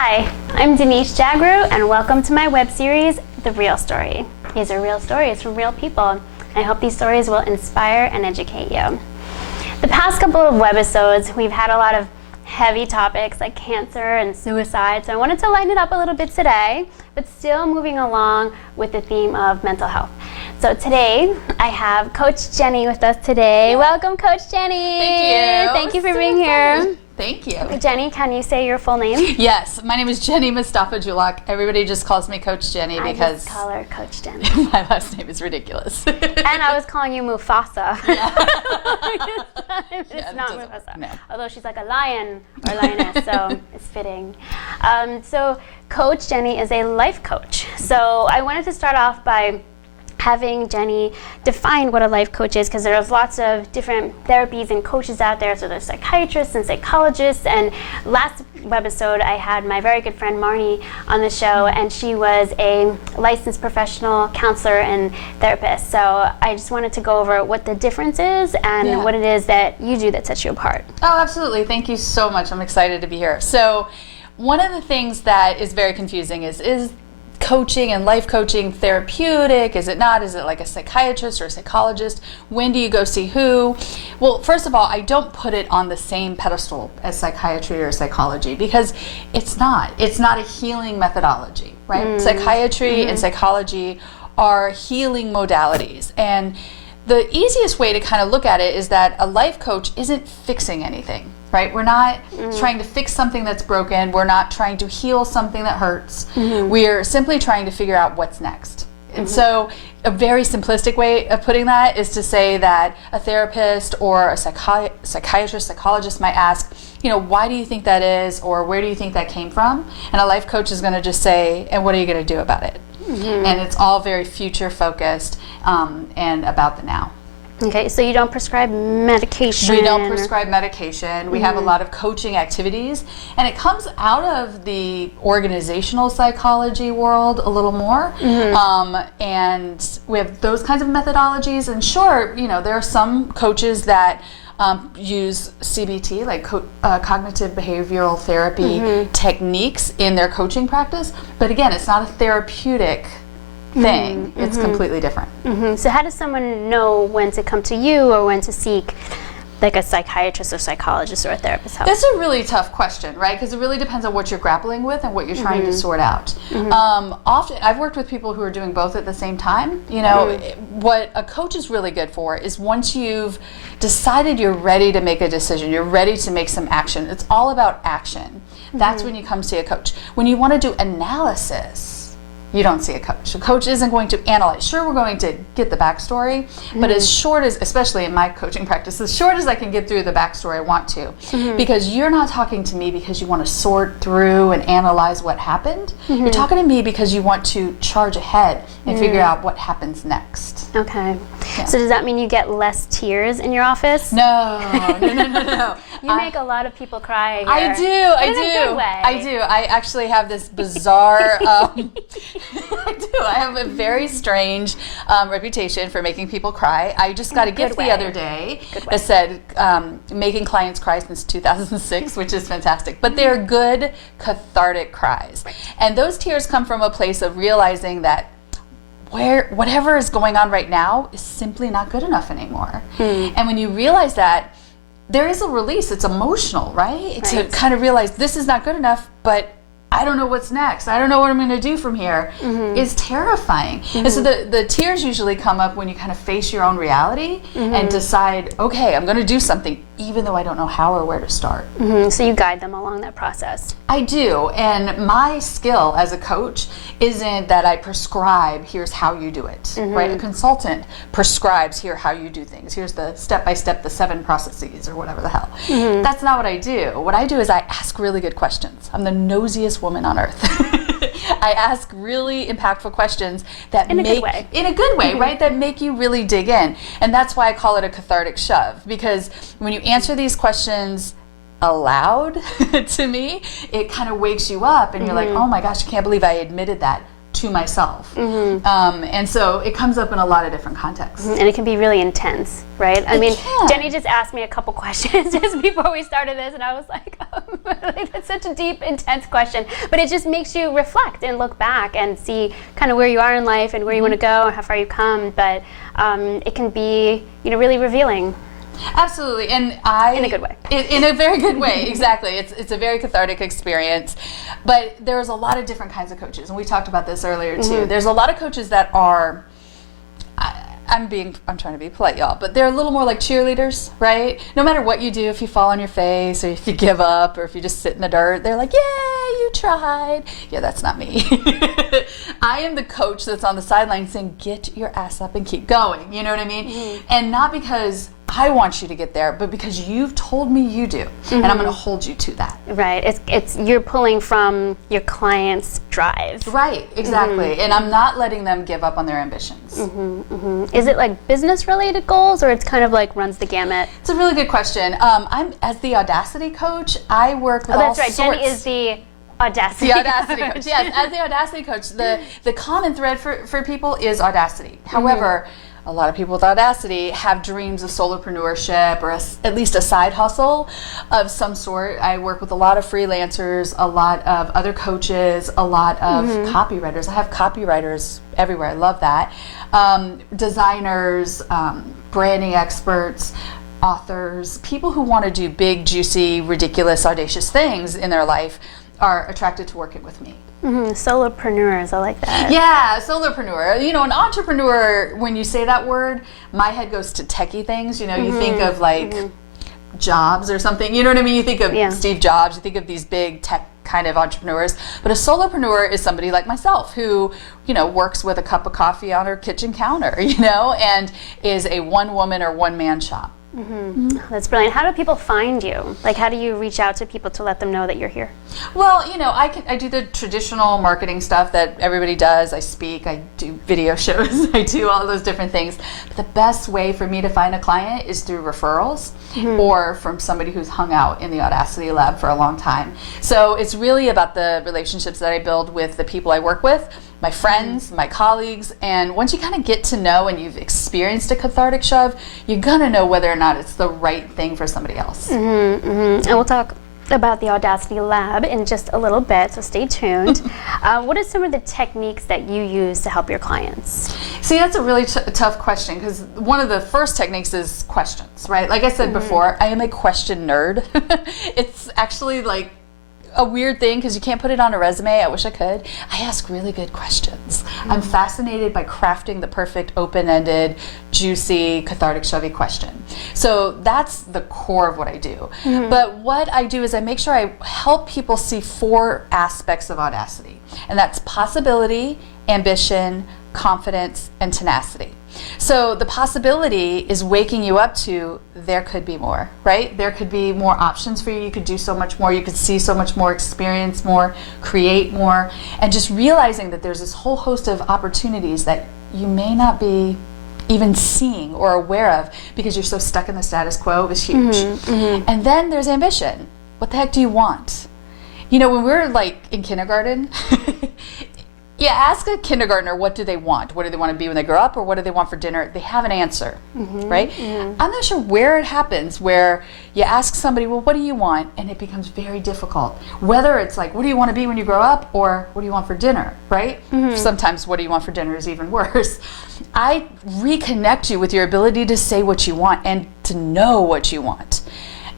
Hi, I'm Denise Jagroo, and welcome to my web series, The Real Story. These are real stories from real people. I hope these stories will inspire and educate you. The past couple of webisodes, we've had a lot of heavy topics like cancer and suicide, so I wanted to lighten it up a little bit today, but still moving along with the theme of mental health. So today, I have Coach Jennie with us today. Welcome, Coach Jennie. Thank you. Thank you for being here. Thank you. Jennie, can you say your full name? Yes, my name is Jennie Mustafa-Julak. Everybody just calls me Coach Jennie because I just call her Coach Jennie. my last name is ridiculous. And I was calling you Mufasa. Yeah. It's not Mufasa. No. Although she's like a lion or lioness, so it's fitting. So Coach Jennie is a life coach. So I wanted to start off by having Jennie define what a life coach is, because there's lots of different therapies and coaches out there. So there's psychiatrists and psychologists, and last webisode I had my very good friend Marnie on the show, and she was a licensed professional counselor and therapist. So I just wanted to go over what the difference is and what it is that you do that sets you apart. Oh, absolutely. Thank you so much. I'm excited to be here. So one of the things that is very confusing is coaching and life coaching therapeutic? Is it not? Is it like a psychiatrist or a psychologist? When do you go see who? Well, first of all, I don't put it on the same pedestal as psychiatry or psychology, because it's not. It's not a healing methodology, right? Psychiatry and psychology are healing modalities. And the easiest way to kind of look at it is that a life coach isn't fixing anything. Right? We're not trying to fix something that's broken. We're not trying to heal something that hurts. We're simply trying to figure out what's next. And so a very simplistic way of putting that is to say that a therapist or a psychiatrist, psychologist might ask, you know, why do you think that is, or where do you think that came from? And a life coach is going to just say, and what are you going to do about it? And it's all very future focused and about the now. Okay, so you don't prescribe medication? We don't prescribe medication. We have a lot of coaching activities, and it comes out of the organizational psychology world a little more. And we have those kinds of methodologies. And sure, you know, there are some coaches that use CBT, like cognitive behavioral therapy techniques in their coaching practice. But again, it's not a therapeutic thing. It's completely different. So how does someone know when to come to you or when to seek like a psychiatrist or psychologist or a therapist help? That's a really tough question, right? Because it really depends on what you're grappling with and what you're trying to sort out. Often, I've worked with people who are doing both at the same time. You know, what a coach is really good for is once you've decided you're ready to make a decision, you're ready to make some action. It's all about action. That's when you come see a coach. When you want to do analysis, you don't see a coach. A coach isn't going to analyze. Sure, we're going to get the backstory, but as short as, especially in my coaching practice, as short as I can get through the backstory, I want to. Because you're not talking to me because you want to sort through and analyze what happened. You're talking to me because you want to charge ahead and figure out what happens next. Okay. So does that mean you get less tears in your office? No. You make a lot of people cry here. I do. In a good way. I do. I actually have this bizarre. I do. I have a very strange reputation for making people cry. I just got a gift the other day that said making clients cry since 2006, which is fantastic. But they're good cathartic cries. And those tears come from a place of realizing that whatever is going on right now is simply not good enough anymore. And when you realize that, there is a release. It's emotional, right? To kind of realize this is not good enough, but I don't know what's next. I don't know what I'm going to do from here. Is terrifying. And so the tears usually come up when you kind of face your own reality and decide, okay, I'm going to do something, even though I don't know how or where to start. So you guide them along that process. I do. And my skill as a coach isn't that I prescribe, here's how you do it, right? A consultant prescribes, here how you do things. Here's the step-by-step, the 7 processes or whatever the hell. That's not what I do. What I do is I ask really good questions. I'm the nosiest woman on earth. I ask really impactful questions that in a good way. In a good way, right? That make you really dig in. And that's why I call it a cathartic shove, because when you answer these questions aloud to me, it kind of wakes you up and you're like, oh my gosh, I can't believe I admitted that to myself. And so it comes up in a lot of different contexts. And it can be really intense, right? I mean, can. Jennie just asked me a couple questions just before we started this, and I was like, that's such a deep, intense question. But it just makes you reflect and look back and see kind of where you are in life and where you want to go and how far you've come. But it can be, really revealing. Absolutely, and in a good way. In a very good way, exactly. It's a very cathartic experience. But there's a lot of different kinds of coaches, and we talked about this earlier too. There's a lot of coaches that are, I'm trying to be polite, y'all, but they're a little more like cheerleaders, right? No matter what you do, if you fall on your face, or if you give up, or if you just sit in the dirt, they're like, "Yeah, you tried." Yeah, that's not me. I am the coach that's on the sideline saying, "Get your ass up and keep going." You know what I mean? And not because I want you to get there, but because you've told me you do, and I'm going to hold you to that. Right. It's you're pulling from your client's drive. Right. Exactly. And I'm not letting them give up on their ambitions. Is it like business-related goals, or it's kind of like runs the gamut? It's a really good question. I'm as the Audacity coach. I work with all sorts. Jennie is the Audacity. The Audacity coach. Yes, as the Audacity coach, the common thread for people is Audacity. However, a lot of people with Audacity have dreams of solopreneurship or at least a side hustle of some sort. I work with a lot of freelancers, a lot of other coaches, a lot of copywriters. I have copywriters everywhere. I love that. Designers, branding experts, authors, people who want to do big, juicy, ridiculous, audacious things in their life are attracted to working with me. Solopreneurs, I like that. Yeah, solopreneur. An entrepreneur, when you say that word, my head goes to techie things. You think of like Jobs or something. You know what I mean? You think of Steve Jobs, you think of these big tech kind of entrepreneurs. But a solopreneur is somebody like myself who, works with a cup of coffee on her kitchen counter, and is a one-woman or one-man shop. That's brilliant. How do people find you? Like, how do you reach out to people to let them know that you're here? Well, I do the traditional marketing stuff that everybody does. I speak, I do video shows, I do all those different things. But the best way for me to find a client is through referrals or from somebody who's hung out in the Audacity Lab for a long time. So it's really about the relationships that I build with the people I work with, my friends, my colleagues, and once you kind of get to know and you've experienced a cathartic shove, you're gonna know whether or not it's the right thing for somebody else. And we'll talk about the Audacity Lab in just a little bit, so stay tuned. What are some of the techniques that you use to help your clients? See, that's a really tough question, because one of the first techniques is questions, right? Like I said before, I am a question nerd. It's actually like a weird thing because you can't put it on a resume. I wish I could. I ask really good questions. I'm fascinated by crafting the perfect open-ended, juicy, cathartic, shovey question. So that's the core of what I do. But what I do is I make sure I help people see 4 aspects of Audacity. And that's possibility, ambition, confidence, and tenacity. So the possibility is waking you up to there could be more, right? There could be more options for you. You could do so much more. You could see so much more, experience more, create more, and just realizing that there's this whole host of opportunities that you may not be even seeing or aware of because you're so stuck in the status quo is huge. And then there's ambition. What the heck do you want? When we're like in kindergarten, ask a kindergartner what do they want? What do they want to be when they grow up, or what do they want for dinner? They have an answer, right? I'm not sure where it happens where you ask somebody, well, what do you want? And it becomes very difficult. Whether it's like, what do you want to be when you grow up, or what do you want for dinner, right? Sometimes what do you want for dinner is even worse. I reconnect you with your ability to say what you want and to know what you want.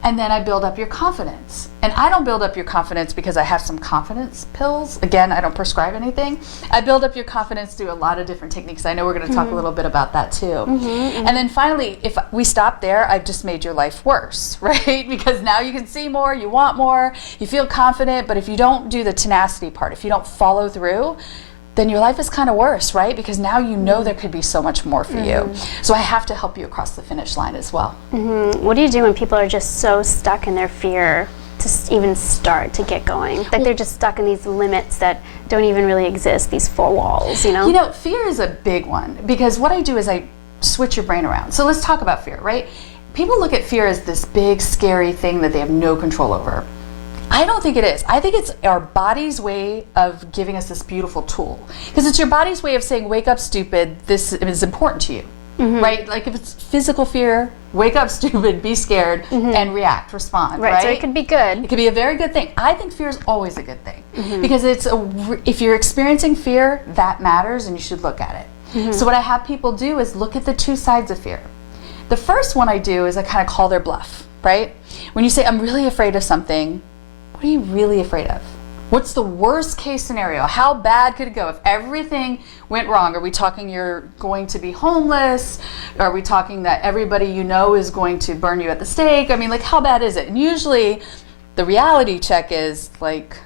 And then I build up your confidence. And I don't build up your confidence because I have some confidence pills. Again, I don't prescribe anything. I build up your confidence through a lot of different techniques. I know we're going to talk a little bit about that too. And then finally, if we stop there, I've just made your life worse, right? Because now you can see more, you want more, you feel confident, but if you don't do the tenacity part, if you don't follow through, then your life is kind of worse, right? Because now you know there could be so much more for you. So I have to help you across the finish line as well. What do you do when people are just so stuck in their fear to even start to get going? Like they're just stuck in these limits that don't even really exist, these 4 walls, Fear is a big one, because what I do is I switch your brain around. So let's talk about fear, right? People look at fear as this big, scary thing that they have no control over. I don't think it is. I think it's our body's way of giving us this beautiful tool. Because it's your body's way of saying, wake up, stupid, this is important to you. Right? Like if it's physical fear, wake up, stupid, be scared, and react, respond. Right? So it could be good. It could be a very good thing. I think fear is always a good thing. Because if you're experiencing fear, that matters and you should look at it. So what I have people do is look at the two sides of fear. The first one I do is I kind of call their bluff, right? When you say, I'm really afraid of something, what are you really afraid of? What's the worst case scenario? How bad could it go if everything went wrong? Are we talking you're going to be homeless? Are we talking that everybody you know is going to burn you at the stake? I mean, like, how bad is it? And usually the reality check is like,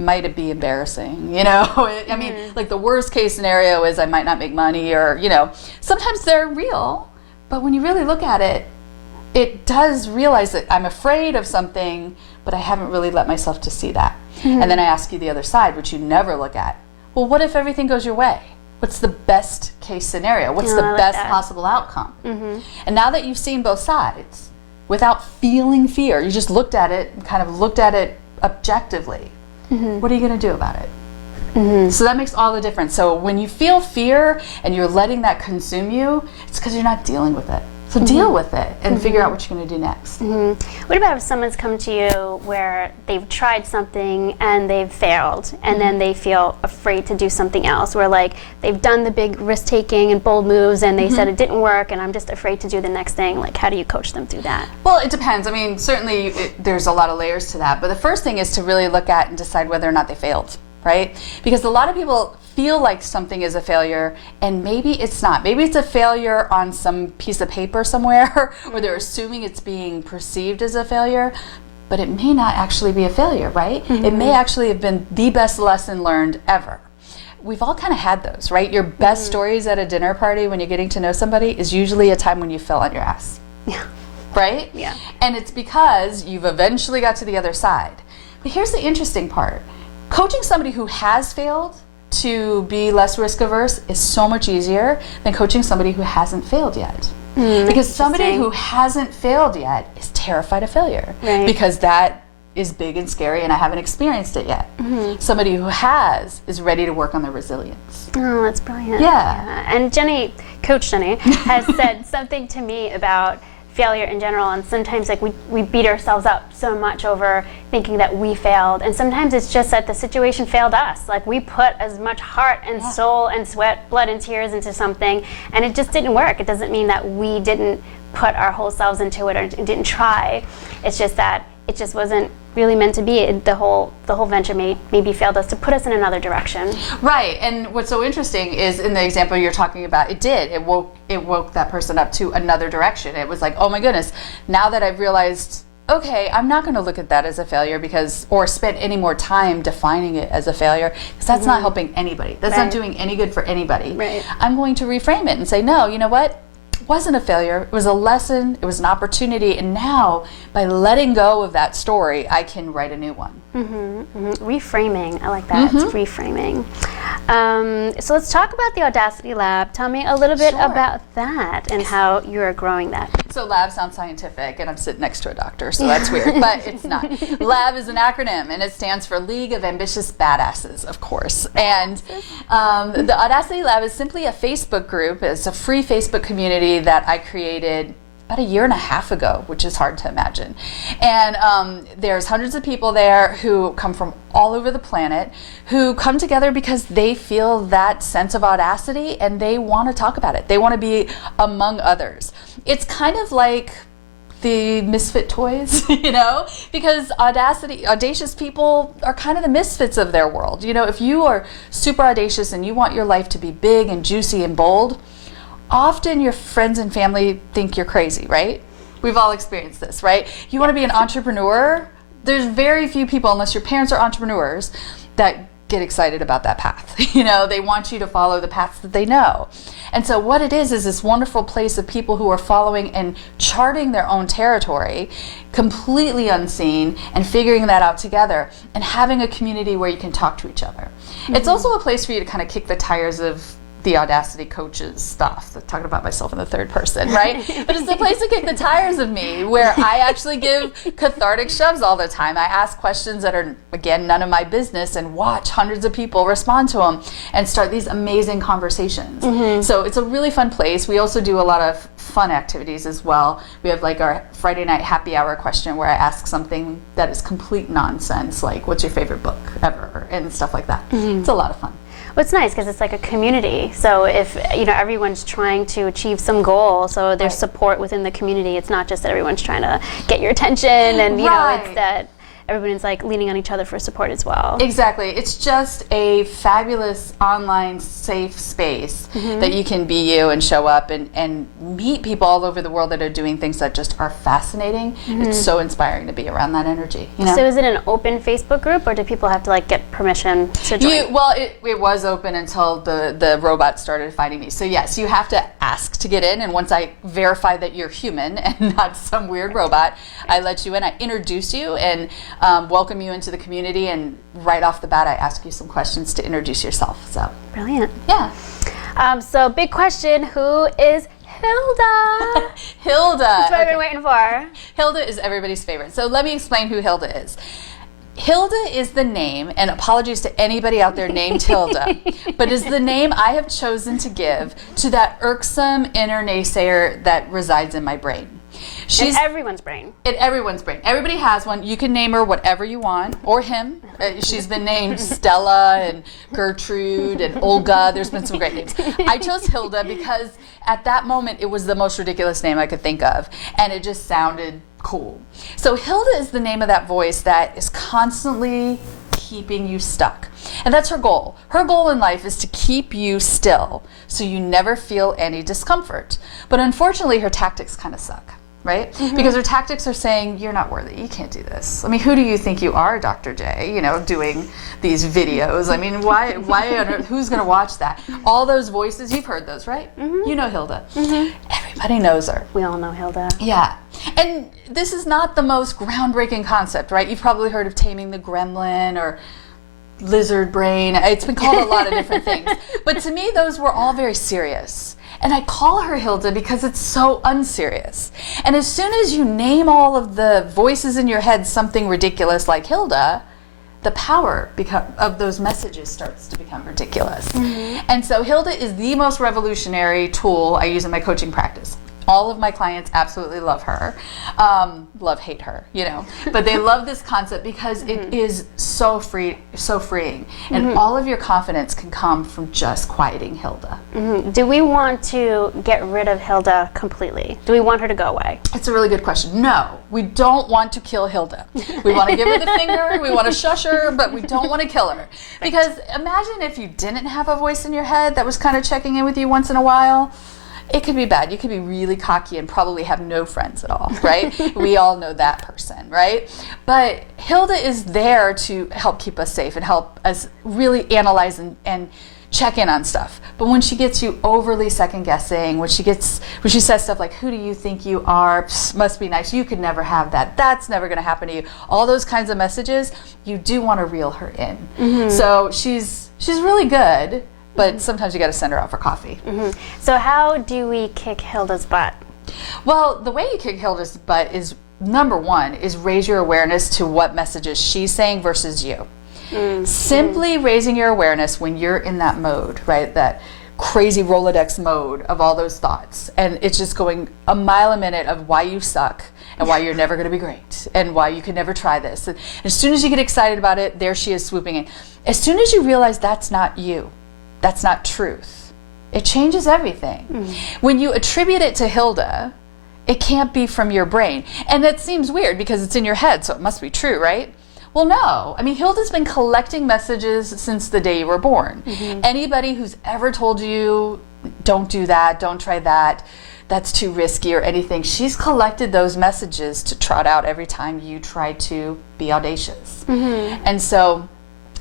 might it be embarrassing? You know, I mean, like the worst case scenario is I might not make money, or, you know, sometimes they're real, but when you really look at it, it does realize that I'm afraid of something, but I haven't really let myself to see that. And then I ask you the other side, which you never look at. Well, what if everything goes your way? What's the best case scenario? What's the best possible outcome? And now that you've seen both sides, without feeling fear, you just looked at it and kind of looked at it objectively. What are you going to do about it? So that makes all the difference. So when you feel fear and you're letting that consume you, it's because you're not dealing with it. So deal with it and figure out what you're going to do next. What about if someone's come to you where they've tried something and they've failed, and then they feel afraid to do something else, where like they've done the big risk-taking and bold moves and they said it didn't work and I'm just afraid to do the next thing? Like, how do you coach them through that? Well, it depends. I mean, certainly there's a lot of layers to that. But the first thing is to really look at and decide whether or not they failed, right? Because a lot of people feel like something is a failure, and maybe it's not. Maybe it's a failure on some piece of paper somewhere, or they're assuming it's being perceived as a failure, but it may not actually be a failure, right? It may actually have been the best lesson learned ever. We've all kind of had those, right? Your best stories at a dinner party when you're getting to know somebody is usually a time when you fell on your ass. Yeah. Right? Yeah. And it's because you've eventually got to the other side. But here's the interesting part. Coaching somebody who has failed to be less risk averse is so much easier than coaching somebody who hasn't failed yet. Because somebody who hasn't failed yet is terrified of failure. Right. Because that is big and scary and I haven't experienced it yet. Somebody who has is ready to work on their resilience. Oh, that's brilliant. Yeah. And Jennie, Coach Jennie, has said something to me about failure in general, and sometimes like we beat ourselves up so much over thinking that we failed, and sometimes it's just that the situation failed us. Like we put as much heart and soul and sweat, blood and tears into something and it just didn't work. It doesn't mean that we didn't put our whole selves into it or didn't try. It's just that it just wasn't really meant to be. The whole venture maybe failed us to put us in another direction. Right, and what's so interesting is in the example you're talking about, it woke that person up to another direction. It was like, oh my goodness, now that I've realized, okay, I'm not going to look at that as a failure or spend any more time defining it as a failure, because that's not helping anybody. That's not doing any good for anybody. Right. I'm going to reframe it and say, no, you know what? It wasn't a failure, it was a lesson, it was an opportunity, and now by letting go of that story, I can write a new one. Reframing, I like that. It's reframing. So let's talk about the Audacity Lab. Tell me a little bit about that and how you're growing that. So lab sounds scientific, and I'm sitting next to a doctor, so that's weird, but it's not. Lab is an acronym, and it stands for League of Ambitious Badasses, of course. And the Audacity Lab is simply a Facebook group. It's a free Facebook community that I created about a year and a half ago, which is hard to imagine. And there's hundreds of people there who come from all over the planet, who come together because they feel that sense of audacity and they want to talk about it. They want to be among others. It's kind of like the misfit toys, you know, because audacious people are kind of the misfits of their world. You know, if you are super audacious and you want your life to be big and juicy and bold, often your friends and family think you're crazy, right? We've all experienced this, right? You want to be an entrepreneur, there's very few people, unless your parents are entrepreneurs, that get excited about that path. You know, they want you to follow the paths that they know. And so what it is this wonderful place of people who are following and charting their own territory, completely unseen, and figuring that out together, and having a community where you can talk to each other. It's also a place for you to kind of kick the tires of the Audacity coaches stuff, talking about myself in the third person, right? But it's the place to kick the tires of me, where I actually give cathartic shoves all the time. I ask questions that are, again, none of my business, and watch hundreds of people respond to them and start these amazing conversations. So it's a really fun place. We also do a lot of fun activities as well. We have like our Friday night happy hour question, where I ask something that is complete nonsense, like what's your favorite book ever, and stuff like that. It's a lot of fun. Well, it's nice because it's like a community. So if everyone's trying to achieve some goal, so there's support within the community. It's not just that everyone's trying to get your attention, and it's that everyone's like leaning on each other for support as well. Exactly. It's just a fabulous online safe space that you can be you and show up and meet people all over the world that are doing things that just are fascinating. It's so inspiring to be around that energy. So is it an open Facebook group, or do people have to like get permission to join? Well, it was open until the robot started finding me. So yes, you have to ask to get in, and once I verify that you're human and not some weird robot, I let you in. I introduce you and welcome you into the community, and right off the bat I ask you some questions to introduce yourself. So brilliant. Yeah. So big question, who is Hilda? Hilda. That's what I've been waiting for. Hilda is everybody's favorite. So let me explain who Hilda is. Hilda is the name, and apologies to anybody out there named Hilda, but is the name I have chosen to give to that irksome inner naysayer that resides in my brain. She's in everyone's brain. In everyone's brain. Everybody has one. You can name her whatever you want, or him. She's been named Stella and Gertrude and Olga. There's been some great names. I chose Hilda because at that moment it was the most ridiculous name I could think of, and it just sounded cool. So Hilda is the name of that voice that is constantly keeping you stuck. And that's her goal. Her goal in life is to keep you still so you never feel any discomfort. But unfortunately, her tactics kind of suck. Right? Because her tactics are saying, you're not worthy, you can't do this. I mean, who do you think you are, Dr. J, doing these videos? I mean, why on earth, who's going to watch that? All those voices, you've heard those, right? You know Hilda. Everybody knows her. We all know Hilda. Yeah. And this is not the most groundbreaking concept, right? You've probably heard of taming the gremlin or lizard brain. It's been called a lot of different things. But to me, those were all very serious. And I call her Hilda because it's so unserious. And as soon as you name all of the voices in your head something ridiculous like Hilda, the power of those messages starts to become ridiculous. And so Hilda is the most revolutionary tool I use in my coaching practice. All of my clients absolutely love her. Love, hate her, But they love this concept because it is so freeing. And all of your confidence can come from just quieting Hilda. Do we want to get rid of Hilda completely? Do we want her to go away? It's a really good question. No, we don't want to kill Hilda. We want to give her the finger, we want to shush her, but we don't want to kill her. Because imagine if you didn't have a voice in your head that was kind of checking in with you once in a while. It could be bad. You could be really cocky and probably have no friends at all, right? We all know that person, right? But Hilda is there to help keep us safe and help us really analyze and check in on stuff. But when she gets you overly second guessing, when she says stuff like, who do you think you are? Psst, must be nice. You could never have that. That's never going to happen to you. All those kinds of messages, you do want to reel her in. So she's really good. But sometimes you got to send her out for coffee. So how do we kick Hilda's butt? Well, the way you kick Hilda's butt is, number one, is raise your awareness to what messages she's saying versus you. Simply raising your awareness when you're in that mode, right? That crazy Rolodex mode of all those thoughts. And it's just going a mile a minute of why you suck and why you're never going to be great and why you could never try this. And as soon as you get excited about it, there she is swooping in. As soon as you realize that's not you, that's not truth, it changes everything. When you attribute it to Hilda, it can't be from your brain. And that seems weird because it's in your head, so it must be true, right? Well, no. I mean, Hilda's been collecting messages since the day you were born. Anybody who's ever told you, don't do that, don't try that, that's too risky or anything, she's collected those messages to trot out every time you try to be audacious. And so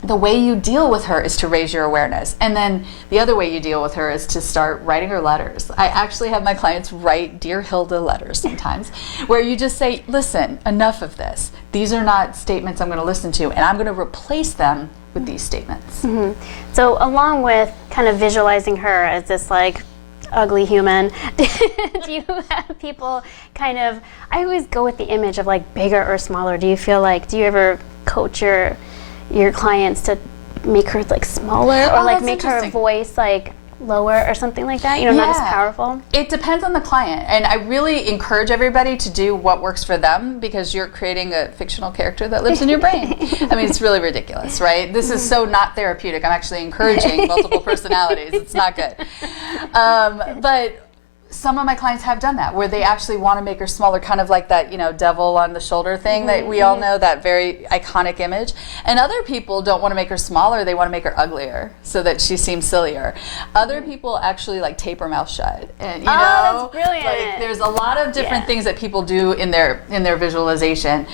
the way you deal with her is to raise your awareness. And then the other way you deal with her is to start writing her letters. I actually have my clients write Dear Hilda letters sometimes, where you just say, listen, enough of this. These are not statements I'm going to listen to, and I'm going to replace them with these statements. So along with kind of visualizing her as this like ugly human, do you have people kind of, I always go with the image of like bigger or smaller. Do you ever coach your clients to make her like smaller, or like make her voice like lower or something like that, not as powerful? It depends on the client, and I really encourage everybody to do what works for them, because you're creating a fictional character that lives in your brain. I mean, it's really ridiculous, right? This is so not therapeutic. I'm actually encouraging multiple personalities. It's not good. But some of my clients have done that, where they actually want to make her smaller, kind of like that, devil on the shoulder thing that we all know, that very iconic image. And other people don't want to make her smaller, they want to make her uglier so that she seems sillier. Other people actually like tape her mouth shut. And that's brilliant. Like, there's a lot of different things that people do in their visualization.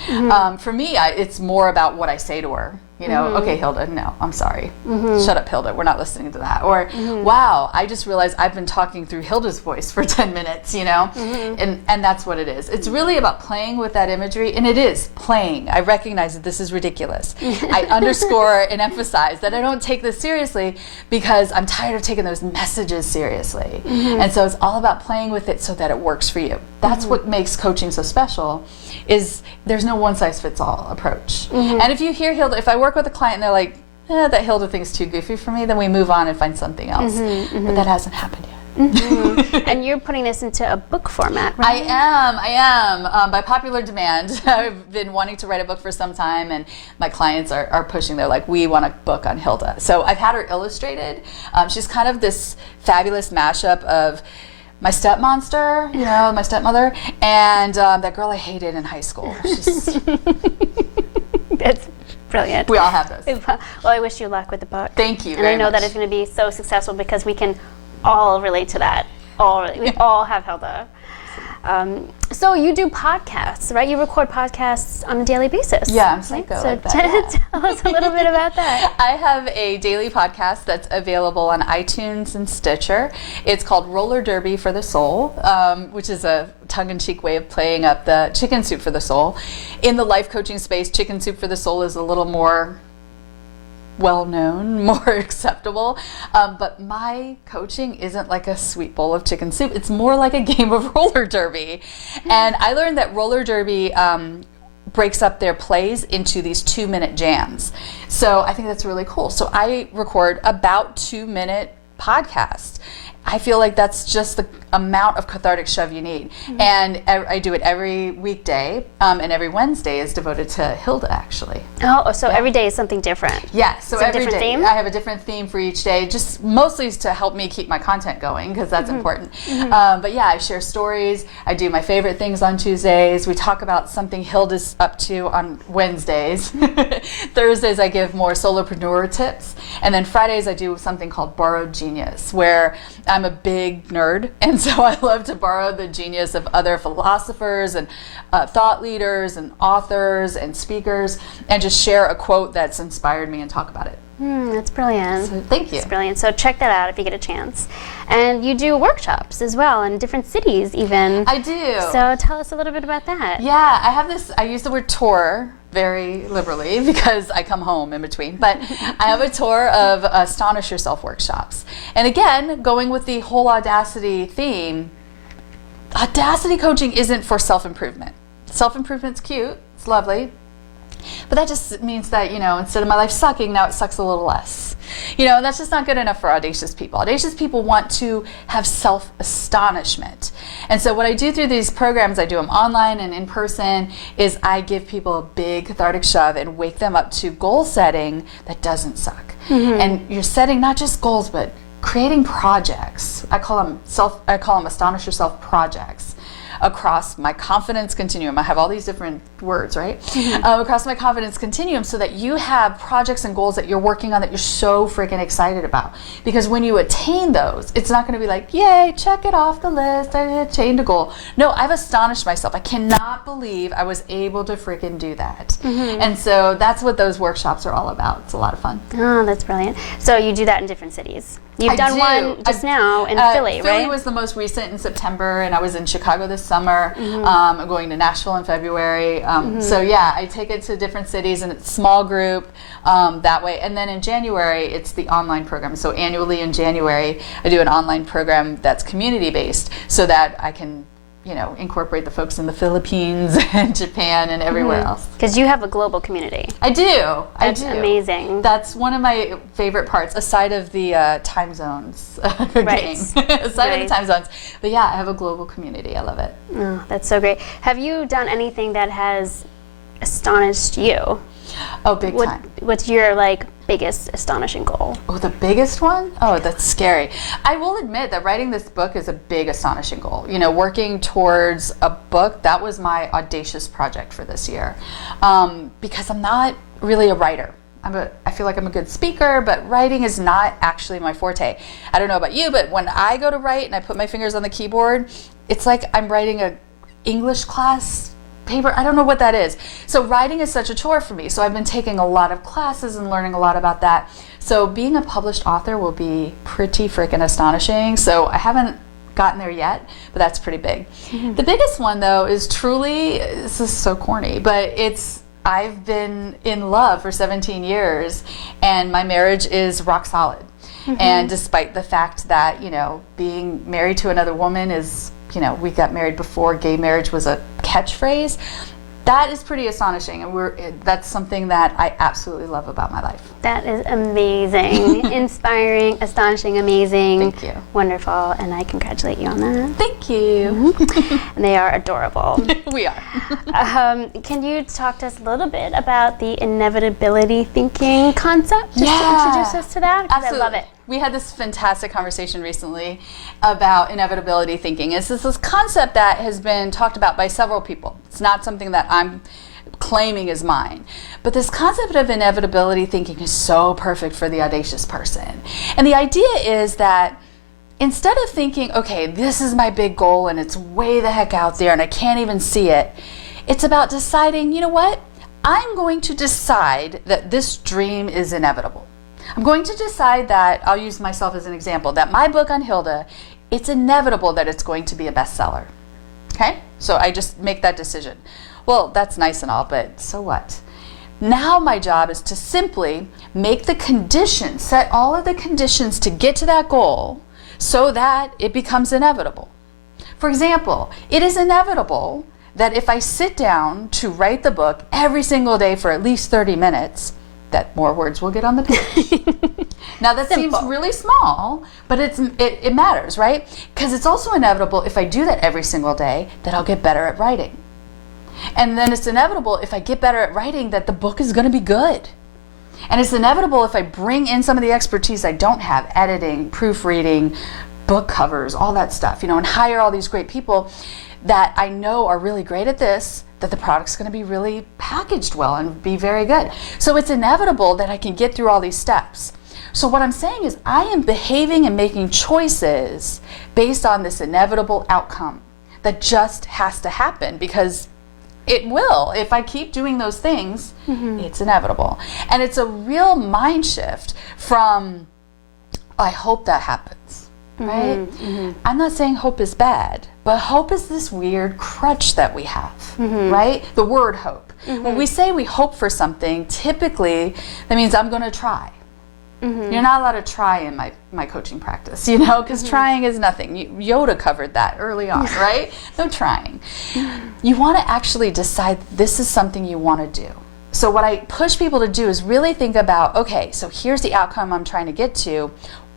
For me, it's more about what I say to her. Okay, Hilda, no, I'm sorry. Shut up, Hilda, we're not listening to that. Or, wow, I just realized I've been talking through Hilda's voice for 10 minutes, and that's what it is. It's really about playing with that imagery, and it is playing. I recognize that this is ridiculous. I underscore and emphasize that I don't take this seriously because I'm tired of taking those messages seriously. And so it's all about playing with it so that it works for you. That's what makes coaching so special, is there's no one-size-fits-all approach. And if you hear Hilda, if I work with a client and they're like, that Hilda thing's too goofy for me, then we move on and find something else. But that hasn't happened yet. And you're putting this into a book format, right? I am. By popular demand. I've been wanting to write a book for some time, and my clients are pushing. They're like, we want a book on Hilda. So I've had her illustrated. She's kind of this fabulous mashup of my stepmonster, my stepmother, and that girl I hated in high school. That's brilliant. We all have those. Well, I wish you luck with the book. Thank you and very I know much. that it's going to be so successful because we can all relate to that. We all have Hilda. So you do podcasts, right? You record podcasts on a daily basis. Yeah, I'm psycho like that. Tell us a little bit about that. I have a daily podcast that's available on iTunes and Stitcher. It's called Roller Derby for the Soul, which is a tongue-in-cheek way of playing up the Chicken Soup for the Soul. In the life coaching space, Chicken Soup for the Soul is a little more well-known, more acceptable, but my coaching isn't like a sweet bowl of chicken soup. It's more like a game of roller derby. And I learned that roller derby breaks up their plays into these 2-minute jams. So I think that's really cool. So I record about 2-minute podcasts. I feel like that's just the amount of cathartic shove you need. And I do it every weekday, and every Wednesday is devoted to Hilda, actually. Oh, so every day is something different. Yeah, so every day theme? I have a different theme for each day, just mostly to help me keep my content going, because that's important. But yeah, I share stories. I do my favorite things on Tuesdays. We talk about something Hilda's up to on Wednesdays. Thursdays I give more solopreneur tips. And then Fridays I do something called Borrowed Genius, where I'm a big nerd, and so I love to borrow the genius of other philosophers and thought leaders and authors and speakers, and just share a quote that's inspired me and talk about it. That's brilliant. So, thank you. That's brilliant. So check that out if you get a chance. And you do workshops as well in different cities even. I do. So tell us a little bit about that. Yeah, I use the word tour very liberally because I come home in between, but I have a tour of Astonish Yourself workshops. And again, going with the whole Audacity theme, Audacity coaching isn't for self-improvement. Self-improvement's cute, it's lovely, but that just means that, instead of my life sucking, now it sucks a little less. That's just not good enough for audacious people. Audacious people want to have self-astonishment. And so what I do through these programs, I do them online and in person, is I give people a big cathartic shove and wake them up to goal setting that doesn't suck. And you're setting not just goals, but creating projects. I call them Astonish Yourself projects. across my confidence continuum. I have all these different words, right? Across my confidence continuum, so that you have projects and goals that you're working on that you're so freaking excited about. Because when you attain those, it's not going to be like, yay, check it off the list, I attained a goal. No, I've astonished myself. I cannot believe I was able to freaking do that. And so that's what those workshops are all about. It's a lot of fun. Oh, that's brilliant. So you do that in different cities. You've done one just now in Philly, right? Philly was the most recent in September, and I was in Chicago this summer. I'm going to Nashville in February. So yeah, I take it to different cities, and it's small group that way. And then in January, it's the online program. So annually in January, I do an online program that's community-based, so that I can, you know, incorporate the folks in the Philippines and Japan and everywhere else. Because you have a global community. I do. That's amazing. That's one of my favorite parts, aside of the time zones game. Aside of the time zones. But yeah, I have a global community. I love it. Oh, that's so great. Have you done anything that has astonished you? Oh, big time. What's your biggest astonishing goal? Oh, the biggest one? Oh, that's scary. I will admit that writing this book is a big astonishing goal. You know, working towards a book, that was my audacious project for this year. Because I'm not really a writer. I feel like I'm a good speaker, but writing is not actually my forte. I don't know about you, but when I go to write and I put my fingers on the keyboard, it's like I'm writing a English class paper. I don't know what that is. So writing is such a chore for me. So I've been taking a lot of classes and learning a lot about that. So being a published author will be pretty freaking astonishing. So I haven't gotten there yet, but that's pretty big. The biggest one though is truly, this is so corny, but I've been in love for 17 years and my marriage is rock solid. And despite the fact that, you know, being married to another woman is, you know, we got married before gay marriage was a catchphrase. That is pretty astonishing, and that's something that I absolutely love about my life. That is amazing. Inspiring, astonishing, amazing. Thank you. Wonderful, and I congratulate you on that. Thank you. And they are adorable. We are. Can you talk to us a little bit about the inevitability thinking concept? Just to introduce us to that, because I love it. We had this fantastic conversation recently about inevitability thinking. It's this concept that has been talked about by several people. It's not something that I'm claiming is mine. But this concept of inevitability thinking is so perfect for the audacious person. And the idea is that instead of thinking, okay, this is my big goal and it's way the heck out there and I can't even see it, it's about deciding, you know what? I'm going to decide that this dream is inevitable. I'm going to decide that, I'll use myself as an example, that my book on Hilda, it's inevitable that it's going to be a bestseller. Okay? So I just make that decision. Well, that's nice and all, but so what? Now my job is to simply make the conditions, set all of the conditions to get to that goal so that it becomes inevitable. For example, it is inevitable that if I sit down to write the book every single day for at least 30 minutes, that more words will get on the page. Now that seems really small, but it matters, right? Because it's also inevitable if I do that every single day that I'll get better at writing. And then it's inevitable if I get better at writing that the book is going to be good. And it's inevitable if I bring in some of the expertise I don't have, editing, proofreading, book covers, all that stuff, and hire all these great people that I know are really great at this, that the product's going to be really packaged well and be very good. So it's inevitable that I can get through all these steps. So what I'm saying is I am behaving and making choices based on this inevitable outcome that just has to happen because it will. If I keep doing those things, it's inevitable. And it's a real mind shift from, I hope that happens. Right? I'm not saying hope is bad, but hope is this weird crutch that we have, right? The word hope. When we say we hope for something, typically that means I'm going to try. You're not allowed to try in my coaching practice, because trying is nothing. Yoda covered that early on, right? No trying. You want to actually decide this is something you want to do. So what I push people to do is really think about, okay, so here's the outcome I'm trying to get to.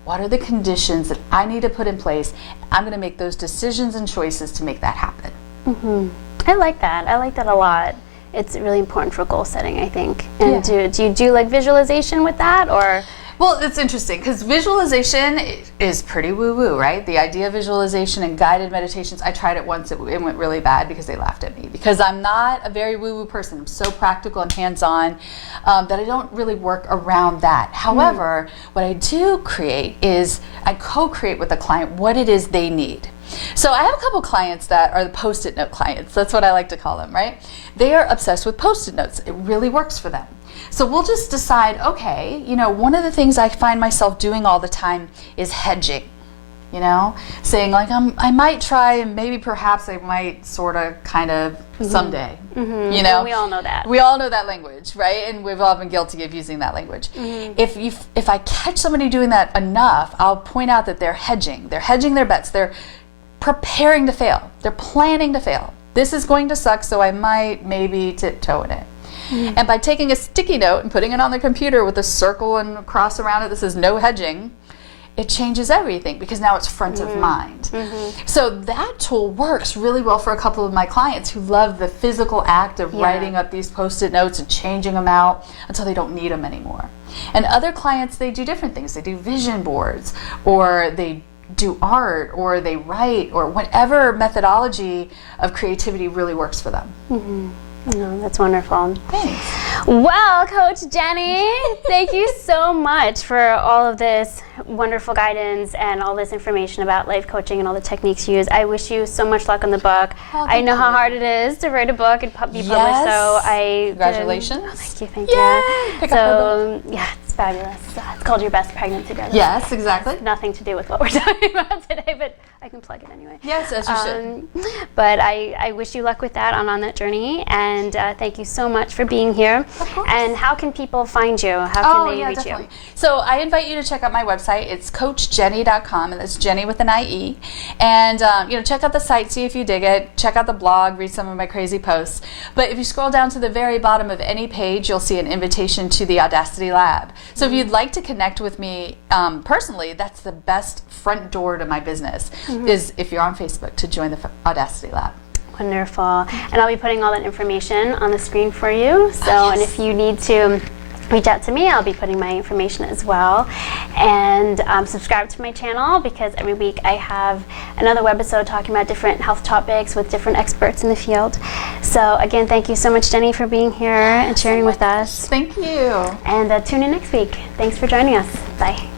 What are the conditions that I need to put in place? I'm going to make those decisions and choices to make that happen. I like that. I like that a lot. It's really important for goal setting, I think. And do you do visualization with that, or? Well, it's interesting because visualization is pretty woo-woo, right? The idea of visualization and guided meditations, I tried it once, it went really bad because they laughed at me. Because I'm not a very woo-woo person. I'm so practical and hands-on that I don't really work around that. However, what I do create is I co-create with the client what it is they need. So I have a couple clients that are the Post-it note clients. That's what I like to call them, right? They are obsessed with Post-it notes. It really works for them. So we'll just decide, okay, you know, one of the things I find myself doing all the time is hedging, you know, saying like, I might try and maybe perhaps I might sort of kind of someday, you know. And we all know that. We all know that language, right? And we've all been guilty of using that language. If I catch somebody doing that enough, I'll point out that they're hedging. They're hedging their bets. They're preparing to fail. They're planning to fail. This is going to suck, so I might maybe tiptoe in it. And by taking a sticky note and putting it on the computer with a circle and a cross around it that says no hedging, it changes everything because now it's front of mind. So that tool works really well for a couple of my clients who love the physical act of writing up these Post-it notes and changing them out until they don't need them anymore. And other clients, they do different things. They do vision boards, or they do art, or they write, or whatever methodology of creativity really works for them. No, that's wonderful. Thanks. Well, Coach Jennie, thank you so much for all of this wonderful guidance and all this information about life coaching and all the techniques you use. I wish you so much luck on the book. Oh, I know thank how you. hard it is to write a book and be published, so I Congratulations. thank Yay! you. Pick up So yeah, it's fabulous. It's called Your Best Pregnancy, by the way. Yes, exactly. Nothing to do with what we're talking about today, but I can plug it anyway. Yes, as you should. But I wish you luck with that on that journey, and thank you so much for being here. Of course. And how can people find you? How can they reach definitely. you? So I invite you to check out my website. It's coachjennie.com, and that's Jennie with an IE. And you know, check out the site, see if you dig it. Check out the blog, read some of my crazy posts. But if you scroll down to the very bottom of any page, you'll see an invitation to the Audacity Lab. So if you'd like to connect with me personally, that's the best front door to my business, is if you're on Facebook, to join the Audacity Lab. Wonderful. And I'll be putting all that information on the screen for you. So, yes. And if you need to reach out to me, I'll be putting my information as well. And subscribe to my channel, because every week I have another webisode talking about different health topics with different experts in the field. So again, thank you so much, Jennie, for being here and sharing with us. Thank you. And tune in next week. Thanks for joining us. Bye.